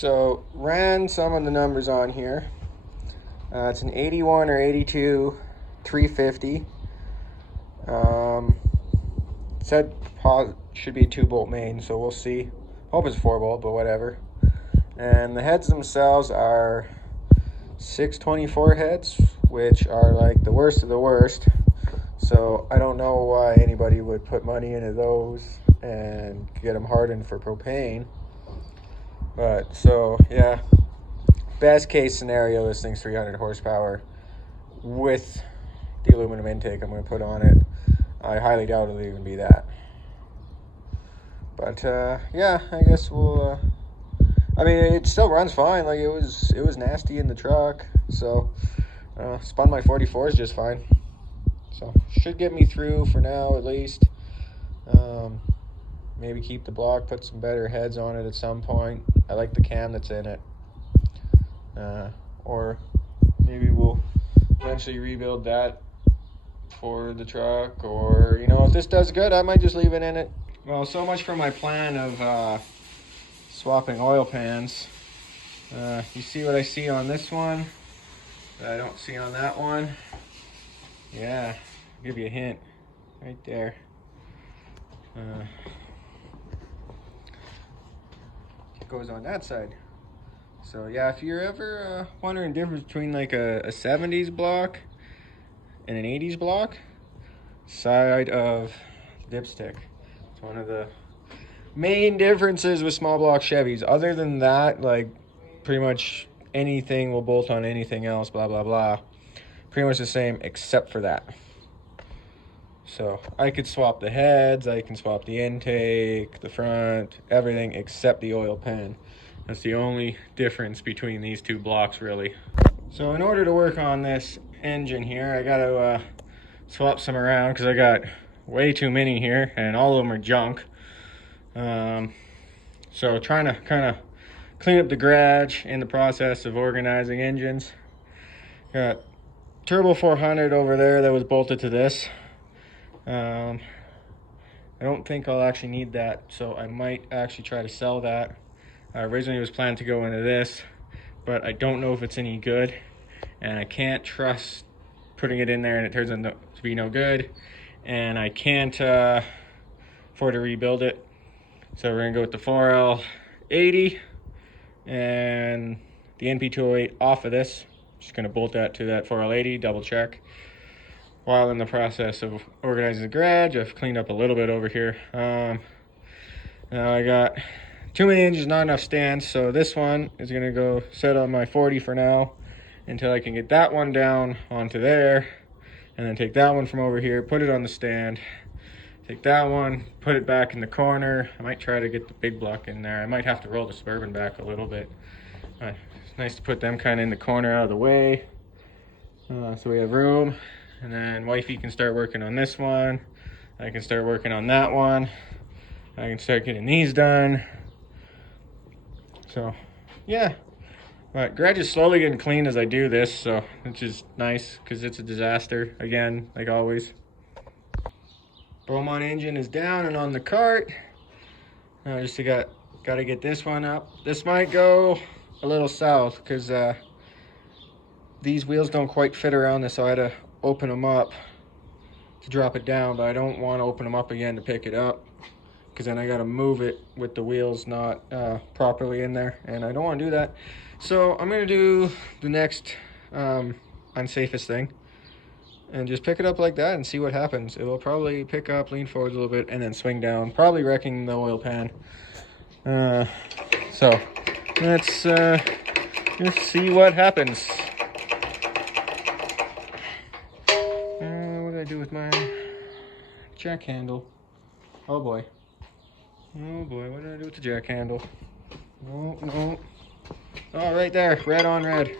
So ran some of the numbers on here. It's an 81 or 82 350. Said should be a 2-bolt main, so we'll see. Hope it's 4-bolt, but whatever. And the heads themselves are 624 heads, which are like the worst of the worst. So I don't know why anybody would put money into those and get them hardened for propane. But so yeah, best case scenario, this thing's 300 horsepower with the aluminum intake I'm going to put on it. I highly doubt it'll even be that. But yeah, I guess we'll. I mean, it still runs fine. Like it was nasty in the truck. So spun my 44s just fine. So should get me through for now at least. Maybe keep the block, put some better heads on it at some point. I like the cam that's in it. Or maybe we'll eventually rebuild that for the truck. Or, you know, if this does good, I might just leave it in it. Well, so much for my plan of swapping oil pans. You see what I see on this one that I don't see on that one? Yeah, I'll give you a hint right there. It goes on that side. So yeah, if you're ever wondering the difference between like a 70s block and an 80s block, side of dipstick. It's one of the main differences with small block Chevys. Other than that, like pretty much anything will bolt on anything else, blah blah blah. Pretty much the same except for that. So I could swap the heads, I can swap the intake, the front, everything except the oil pan. That's the only difference between these two blocks, really. So in order to work on this engine here, I gotta swap some around because I got way too many here and all of them are junk. So trying to kind of clean up the garage in the process of organizing engines. Got Turbo 400 over there that was bolted to this. I don't think I'll actually need that, so I might actually try to sell that. Originally it was planned to go into this, but I don't know if it's any good, and I can't trust putting it in there and it turns out to be no good, and I can't afford to rebuild it. So we're gonna go with the 4L80 and the NP208 off of this. Just gonna bolt that to that 4L80, double check. While in the process of organizing the garage, I've cleaned up a little bit over here. Now I got too many engines, not enough stands, so this one is gonna go set on my 40 for now until I can get that one down onto there, and then take that one from over here, put it on the stand, take that one, put it back in the corner. I might try to get the big block in there. I might have to roll the Suburban back a little bit. It's nice to put them kind of in the corner out of the way, so we have room. And then wifey can start working on this one. I can start working on that one. I can start getting these done. So, yeah. But garage is slowly getting cleaned as I do this, so which is nice because it's a disaster again, like always. Bromont engine is down and on the cart. Now just got to get this one up. This might go a little south because these wheels don't quite fit around this, so I had to open them up to drop it down, but I don't want to open them up again to pick it up because then I got to move it with the wheels not properly in there, and I don't want to do that. So I'm going to do the next unsafest thing and just pick it up like that and see what happens. It will probably pick up, lean forward a little bit, and then swing down, probably wrecking the oil pan. So let's see what happens. What did I do with my jack handle? Oh boy, what did I do with the jack handle? No. Oh, right there, red on red.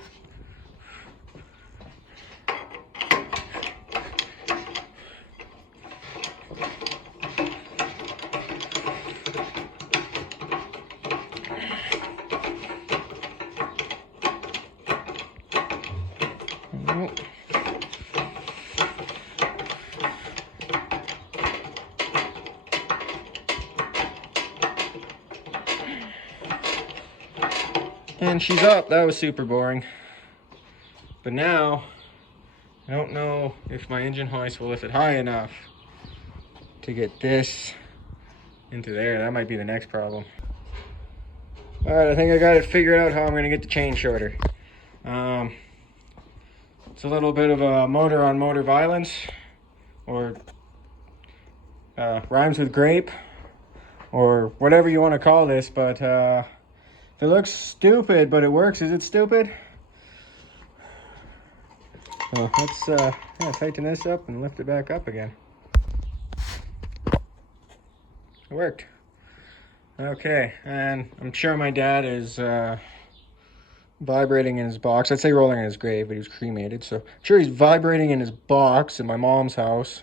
And she's up. That was super boring. But now, I don't know if my engine hoist will lift it high enough to get this into there. That might be the next problem. All right, I think I got it figured out how I'm gonna get the chain shorter. It's a little bit of a motor on motor violence, or rhymes with grape, or whatever you want to call this, but if it looks stupid but it works, is it stupid? So let's tighten this up and lift it back up again. It worked. Okay, and I'm sure my dad is vibrating in his box. I'd say rolling in his grave, but he was cremated, so I'm sure he's vibrating in his box in my mom's house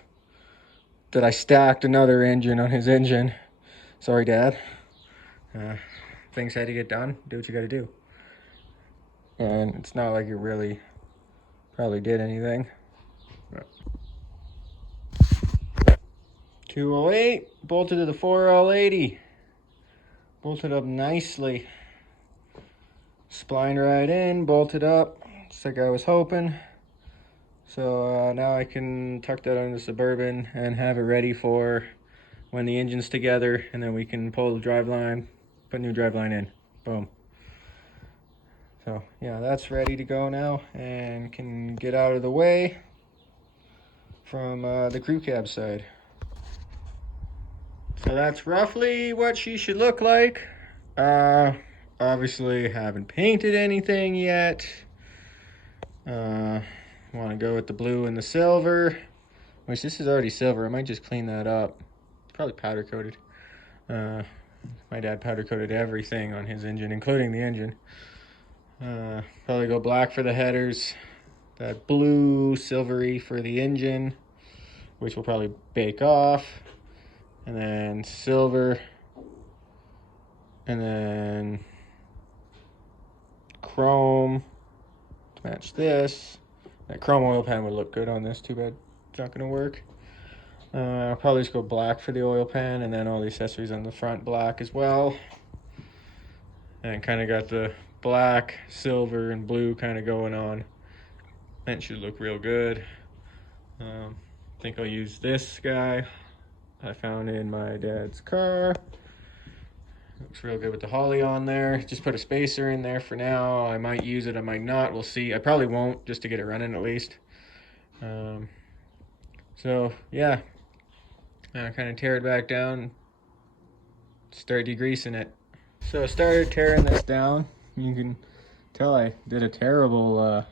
that I stacked another engine on his engine. Sorry, Dad. Things had to get done. Do what you gotta do. And it's not like it really probably did anything. 208, bolted to the 4L80. Bolted up nicely. Splined right in, bolted up, just like I was hoping. So now I can tuck that on the Suburban and have it ready for when the engine's together, and then we can pull the driveline, put new driveline in. Boom. So yeah, that's ready to go now and can get out of the way from the crew cab side. So that's roughly what she should look like. Obviously haven't painted anything yet. Want to go with the blue and the silver, which this is already silver. I might just clean that up. It's probably powder coated. My dad powder coated everything on his engine, including the engine. Probably go black for the headers, that blue silvery for the engine, which will probably bake off, and then silver, and then chrome to match this. That chrome oil pan would look good on this. Too bad it's not going to work. I'll probably just go black for the oil pan, and then all the accessories on the front black as well. And kind of got the black, silver, and blue kind of going on. That should look real good. I think I'll use this guy I found in my dad's car. Looks real good with the Holly on there. Just put a spacer in there for now. I might use it, I might not. We'll see. I probably won't, just to get it running at least. So yeah, kind of tear it back down. Start degreasing it. So I started tearing this down. You can tell I did a terrible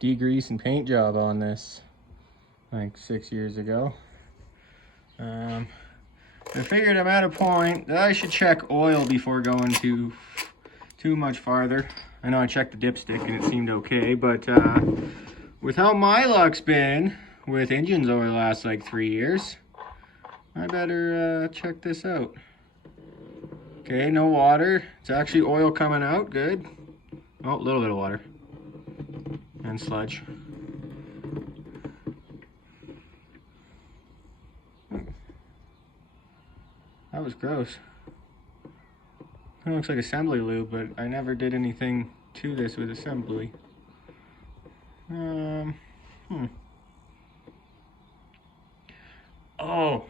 degrease and paint job on this like 6 years ago. I figured I'm at a point that I should check oil before going too much farther. I know I checked the dipstick and it seemed okay, but with how my luck's been with engines over the last like 3 years, I better check this out. Okay, no water. It's actually oil coming out, good. Oh, a little bit of water. And sludge. That was gross. It looks like assembly lube, but I never did anything to this with assembly. Oh,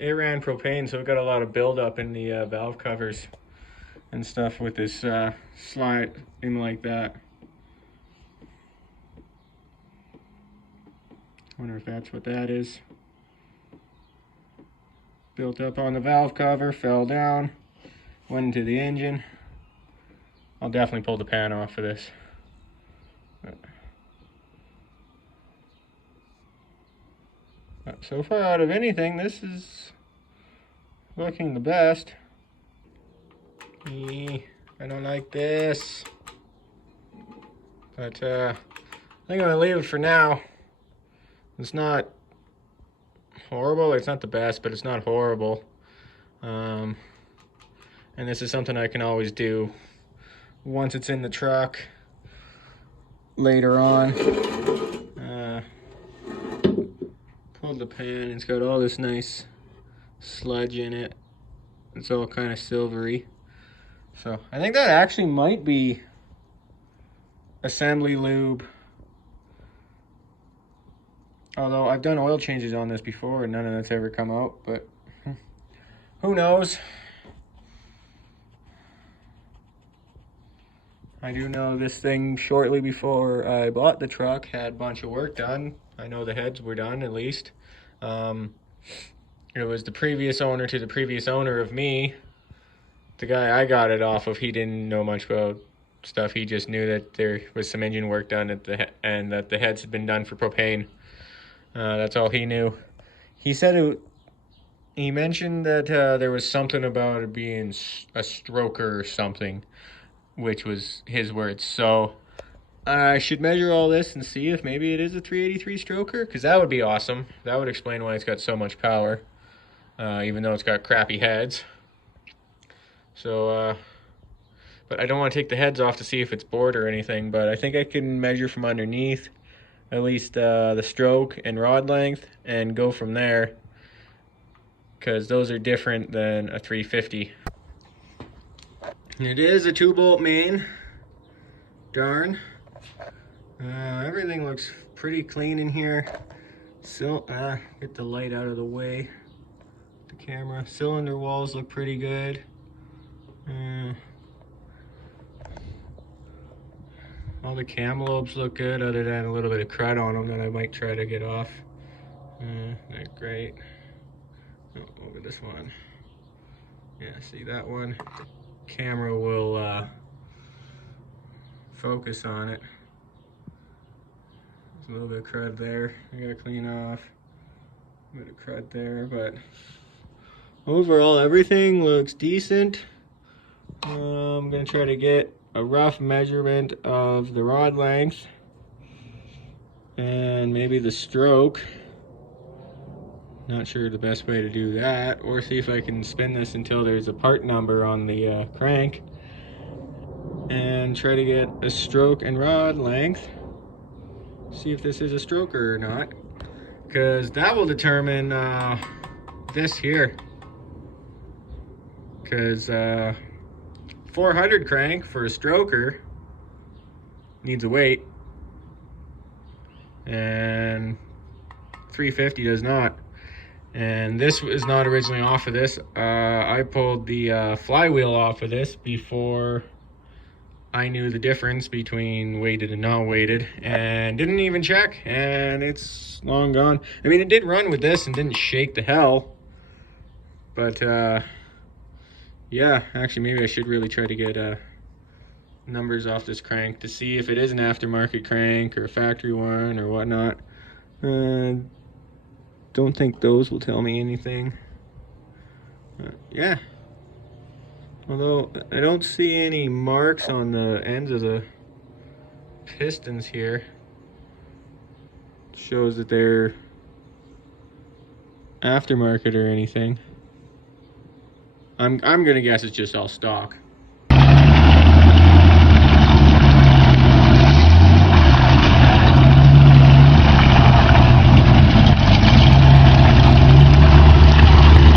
it ran propane, so it got a lot of buildup in the valve covers and stuff with this slide in like that. Wonder if that's what that is. Built up on the valve cover, fell down, went into the engine. I'll definitely pull the pan off for this. But so far out of anything, this is looking the best. I don't like this. But I think I'm gonna leave it for now. It's not horrible. It's not the best, but it's not horrible. And this is something I can always do once it's in the truck later on. Pulled the pan. It's got all this nice sludge in it. It's all kind of silvery. So I think that actually might be assembly lube. Although I've done oil changes on this before and none of that's ever come out, but who knows? I do know this thing shortly before I bought the truck had a bunch of work done. I know the heads were done at least. It was the previous owner to the previous owner of me. The guy I got it off of, he didn't know much about stuff. He just knew that there was some engine work done and that the heads had been done for propane. That's all he knew. He said he mentioned that there was something about it being a stroker or something, which was his words. So I should measure all this and see if maybe it is a 383 stroker, because that would be awesome. That would explain why it's got so much power, even though it's got crappy heads. So, but I don't want to take the heads off to see if it's bored or anything, but I think I can measure from underneath, at least the stroke and rod length, and go from there, because those are different than a 350. It is a 2-bolt main. Darn. Everything looks pretty clean in here. Get the light out of the way. The camera. Cylinder walls look pretty good. All the cam lobes look good, other than a little bit of crud on them that I might try to get off. They're great. Oh, look at this one. Yeah, see that one? The camera will focus on it. There's a little bit of crud there. I gotta clean off. A bit of crud there, but overall everything looks decent. I'm gonna try to get a rough measurement of the rod length and maybe the stroke. Not sure the best way to do that, or see if I can spin this until there's a part number on the crank and try to get a stroke and rod length. See if this is a stroker or not, because that will determine this here. Because 400 crank for a stroker needs a weight, and 350 does not. And this was not originally off of this. I pulled the flywheel off of this before I knew the difference between weighted and not weighted, and didn't even check, and it's long gone. I mean, it did run with this and didn't shake the hell, but yeah, actually maybe I should really try to get numbers off this crank to see if it is an aftermarket crank or a factory one or whatnot. Don't think those will tell me anything. Yeah. Although I don't see any marks on the ends of the pistons here. Shows that they're aftermarket or anything. I'm gonna guess it's just all stock.